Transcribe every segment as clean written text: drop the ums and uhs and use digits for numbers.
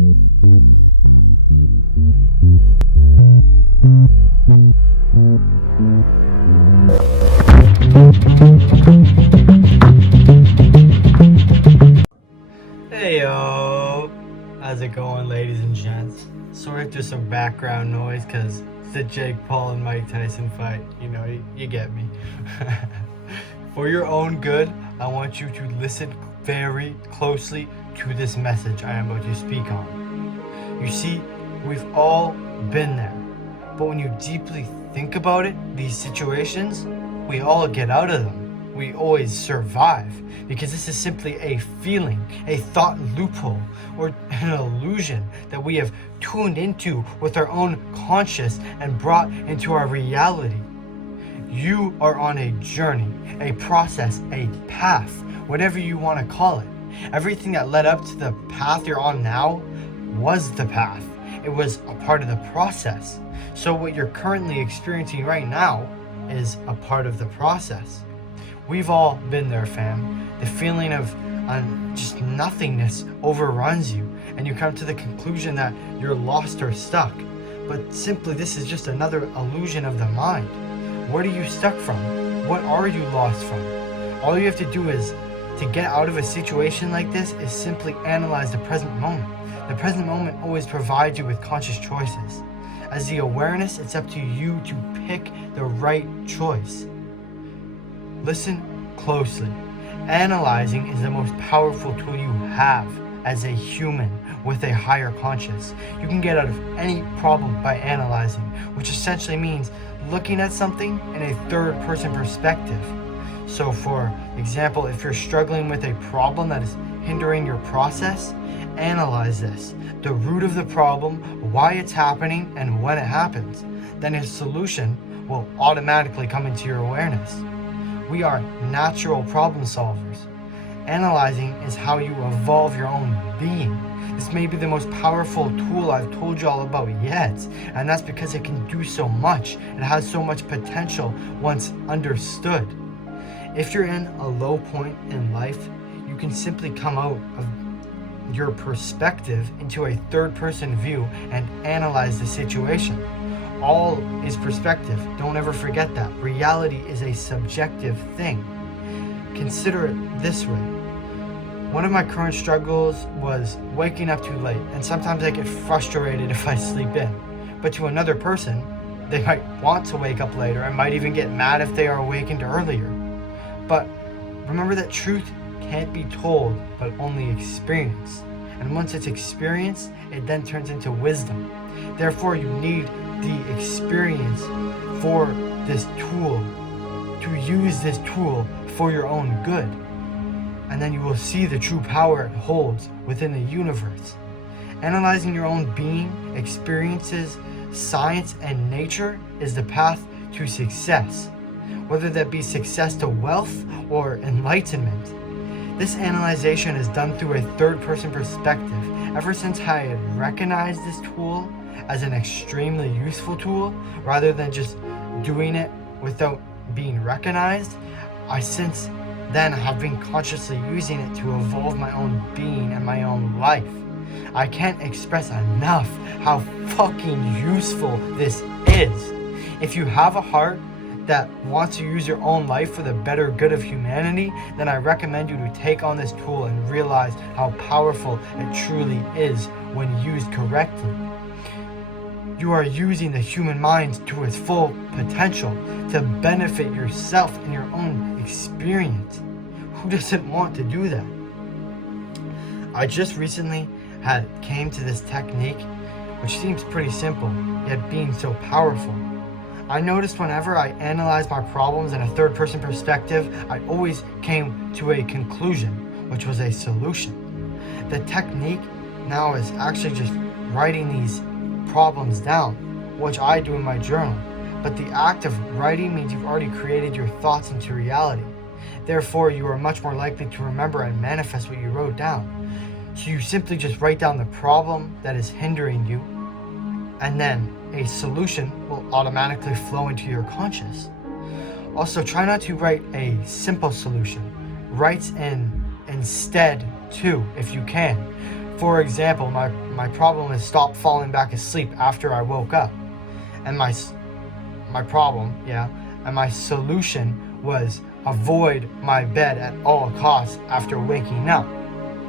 Hey yo, how's it going, ladies and gents? Sorry if there's some background noise, cause it's the Jake Paul and Mike Tyson fight. You get me. For your own good, I want you to listen very closely to this message I am about to speak on. You see, we've all been there, but when you deeply think about it, these situations, we all get out of them. We always survive because this is simply a feeling, a thought loophole, or an illusion that we have tuned into with our own conscious and brought into our reality. You are on a journey, a process, a path, whatever you want to call it. Everything that led up to the path you're on now was the path. It was a part of the process. So what you're currently experiencing right now is a part of the process. We've all been there, fam. The feeling of just nothingness overruns you, and you come to the conclusion that you're lost or stuck. But simply, this is just another illusion of the mind. What are you stuck from? What are you lost from? All you have to do is, to get out of a situation like this, is simply analyze the present moment. The present moment always provides you with conscious choices. As the awareness, it's up to you to pick the right choice. Listen closely. Analyzing is the most powerful tool you have as a human with a higher conscious. You can get out of any problem by analyzing, which essentially means looking at something in a third-person perspective. So for example, if you're struggling with a problem that is hindering your process, analyze this, the root of the problem, why it's happening, and when it happens. Then a solution will automatically come into your awareness. We are natural problem solvers. Analyzing is how you evolve your own being. This may be the most powerful tool I've told you all about yet, and that's because it can do so much. It has so much potential once understood. If you're in a low point in life, you can simply come out of your perspective into a third-person view and analyze the situation. All is perspective. Don't ever forget that. Reality is a subjective thing. Consider it this way. One of my current struggles was waking up too late, and sometimes I get frustrated if I sleep in. But to another person, they might want to wake up later and might even get mad if they are awakened earlier. But remember that truth can't be told, but only experienced. And once it's experienced, it then turns into wisdom. Therefore, you need the experience for this tool, to use this tool for your own good. And then you will see the true power it holds within the universe. Analyzing your own being, experiences, science, and nature is the path to success, whether that be success to wealth or enlightenment. This analyzation is done through a third-person perspective. Ever since I had recognized this tool as an extremely useful tool, rather than just doing it without being recognized, I since then have been consciously using it to evolve my own being and my own life. I can't express enough how fucking useful this is. If you have a heart that wants to use your own life for the better good of humanity, then I recommend you to take on this tool and realize how powerful it truly is when used correctly. You are using the human mind to its full potential to benefit yourself and your own experience. Who doesn't want to do that? I just recently came to this technique, which seems pretty simple, yet being so powerful. I noticed whenever I analyzed my problems in a third-person perspective, I always came to a conclusion, which was a solution. The technique now is actually just writing these problems down, which I do in my journal. But the act of writing means you've already created your thoughts into reality. Therefore, you are much more likely to remember and manifest what you wrote down. So you simply just write down the problem that is hindering you, and then a solution will automatically flow into your conscious. Also, try not to write a simple solution. Write in instead to, if you can. For example, my problem is stop falling back asleep after I woke up. And my solution was avoid my bed at all costs after waking up.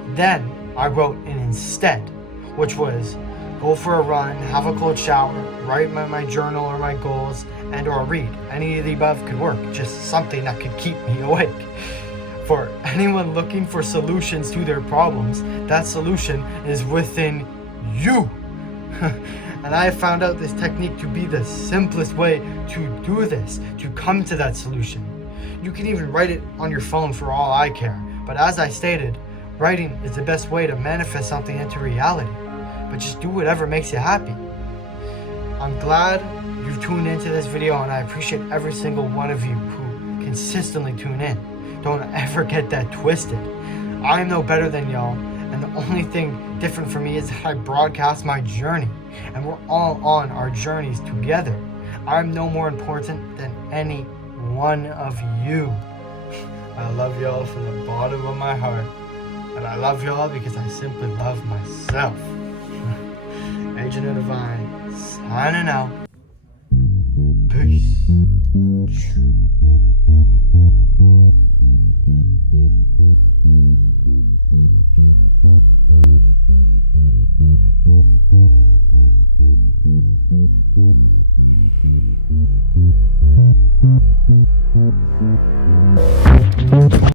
Then I wrote an instead, which was go for a run, have a cold shower, write my journal or my goals, and or read. Any of the above could work, just something that could keep me awake. For anyone looking for solutions to their problems, that solution is within you. And I have found out this technique to be the simplest way to do this, to come to that solution. You can even write it on your phone for all I care. But as I stated, writing is the best way to manifest something into reality. But just do whatever makes you happy. I'm glad you've tuned into this video, and I appreciate every single one of you who consistently tune in. Don't ever get that twisted. I'm no better than y'all, and the only thing different for me is that I broadcast my journey, and we're all on our journeys together. I'm no more important than any one of you. I love y'all from the bottom of my heart, and I love y'all because I simply love myself. Agent of Divine, signing out. Peace.